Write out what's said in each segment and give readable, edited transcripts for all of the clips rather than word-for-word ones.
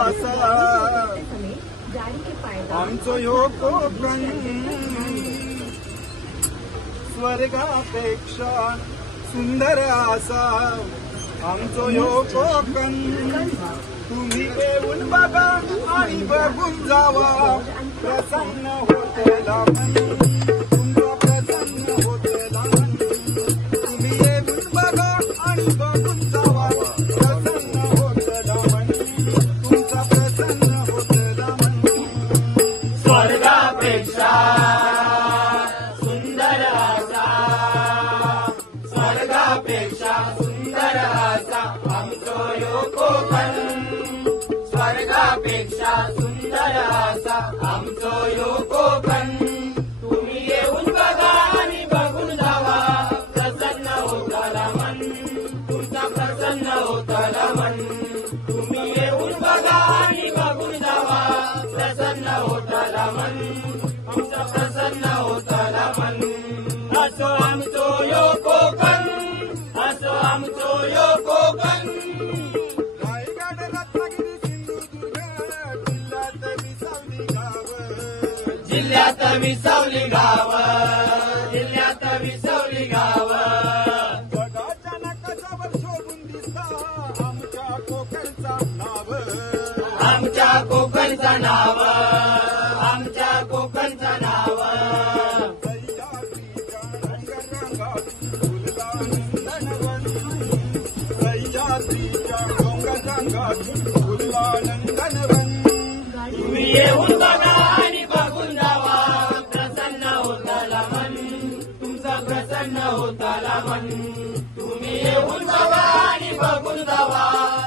आसा आमचो ह्यो कोकण स्वर्गापेक्षा सुंदर आसा आमचो ह्यो कोकण तुम्ही येऊन बघा आणि बघून जावा प्रसन्न होतेला मन तुमचा प्रसन्न होतेला मन तुम्ही येऊन बघा आणि बघून जावा प्रसन्न होतेला मन तुमचा प्रसन्न होतेला मन स्वर्गापेक्षा सुंदर आसा स्वर्गापेक्षा सुंदर आसा आमचो ह्यो कोकण स्वर्गापेक्षा सुंदर आसा आमचो ह्यो कोकण तुम्ही येऊन बघा आणि बघून जावा प्रसन्न होताला मन तुमचा प्रसन्न होताला मन तुम्ही येऊन बघा आणि बघून जावा प्रसन्न होताला मन तुमचा प्रसन्न होताला मन असो आमचो ह्यो कोकण असो आमचो ह्यो कोकण जिल्ह्यात विसावली गाव जिल्ह्यात विसावली गाव जगाच्या नकाशावर शोभून दिसता आमच्या कोकणचा नाव आमच्या कोकणचं नाव आमच्या कोकणचं नाव सह्याद्रीच्या डोंगररांगात फुलला नंदनवन तुम्ही येऊन बघा आणि बघून जावा प्रसन्न होताला मन तुमचा प्रसन्न होताला मन तुम्ही येऊन बघा आणि बघून जावा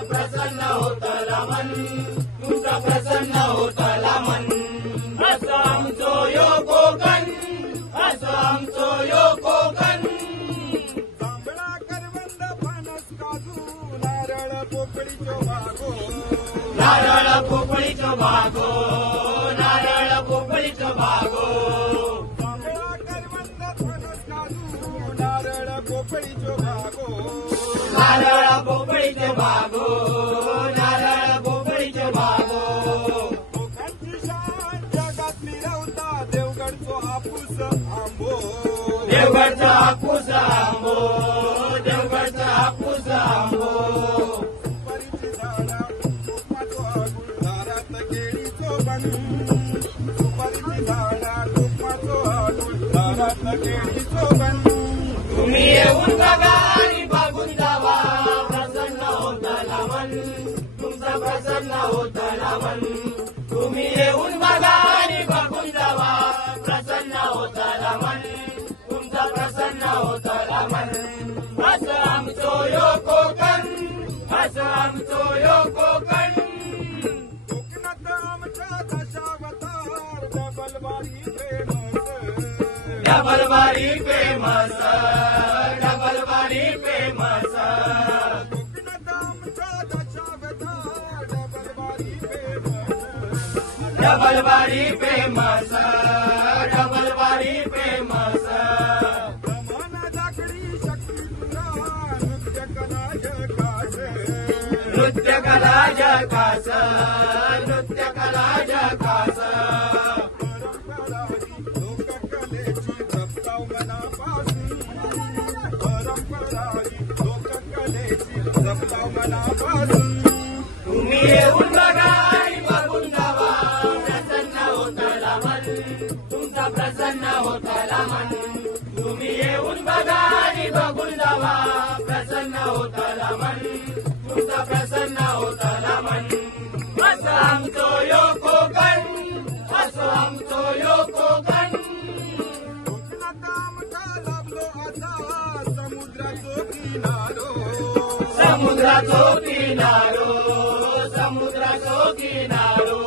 प्रसन्न होताला मन तुमचा प्रसन्न होताला मन असं आमचो ह्यो कोकण असं आमचो ह्यो कोकण जांभळा करवंद फणस काजू नारळ पोपळीचो बागो नारळ पोपळीचो बागो नारळ पोपळीचो बागो जांभळा करवंद फणस काजू नारळ पोपळीचो बागो नारळ पोपळीचो बागो नारळ पोपळीचो बागो कोकणची शान जगात मिरवता देवगडचो हापूस आंबो देवगडचा हापूस आंबो देवगडचा हापूस आंबो सुपारीची झाडा कोकमाचो आगुळ दारात केळीचो बन सुपारीची झाडा कोकमाचो आगुळ दारात केळीचो बन तुम्ही येऊन बघा आणि बघून जावा प्रसन्न होताला मन तुमचा प्रसन्न होताला मन तुम्ही येऊन बघा आणि बघून जावा प्रसन्न होताला मन तुमचा प्रसन्न होताला मन असं आमचो ह्यो कोकण असं आमचो ह्यो कोकण कोकणात आमच्या दशावतार डबलबारी फेमस डबलबारी फेमस डबलबारी फेमस कोकणात आमच्या दशावतार डबलबारी फेमस डबलबारी फेमस डबलबारी फेमस प्रमाण जाकडी शक्ती तुला नृत्य कला जगास नृत्य कला जगास नृत्य कला जगास तुम्ही येऊन बघा आणि बघून जावा प्रसन्न होताला मन तुमचा प्रसन्न होताला मन तुम्ही येऊन बघा आणि बघून जावा प्रसन्न होताला मन तुमचा प्रसन्न होताला मन असं आमचो ह्यो कोकण असं आमचो ह्यो कोकण कोकणात आमचा लाभलो असा समुद्राचो किनारो समुद्राचो किनारो समुद्राचो किनारो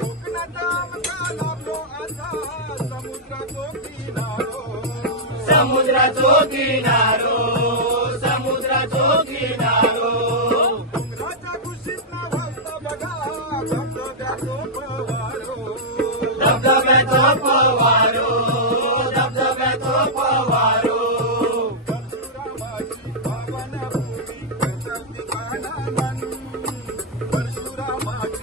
कोकणात आमचा लाभलो असा समुद्राचो किनारो समुद्राचो किनारो समुद्राचो किनारो डोंगराच्या कुशीत ना भरतो बघा धबधब्याचो पवारो धबधब्याचो पवारो धबधब्याचो पवारो परशुरामाची भावना भूमी प्रसरती काना मन परशुरामाची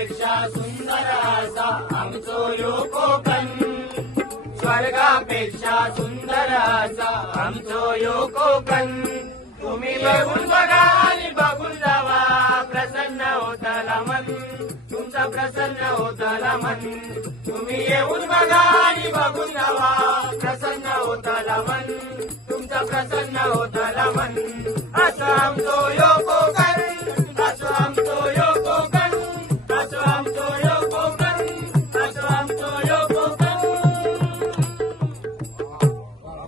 स्वर्गापेक्षा सुंदर असा आमचो यो कोकण स्वर्गापेक्षा सुंदर असा आमचो यो कोकण तुम्ही येऊन बघा आणि बघून जावा प्रसन्न होताला मन तुमचा प्रसन्न होताला मन तुम्ही येऊन बघा आणि बघून जावा प्रसन्न होताला मन तुमचा प्रसन्न होताला मन असं आमचो यो कोकण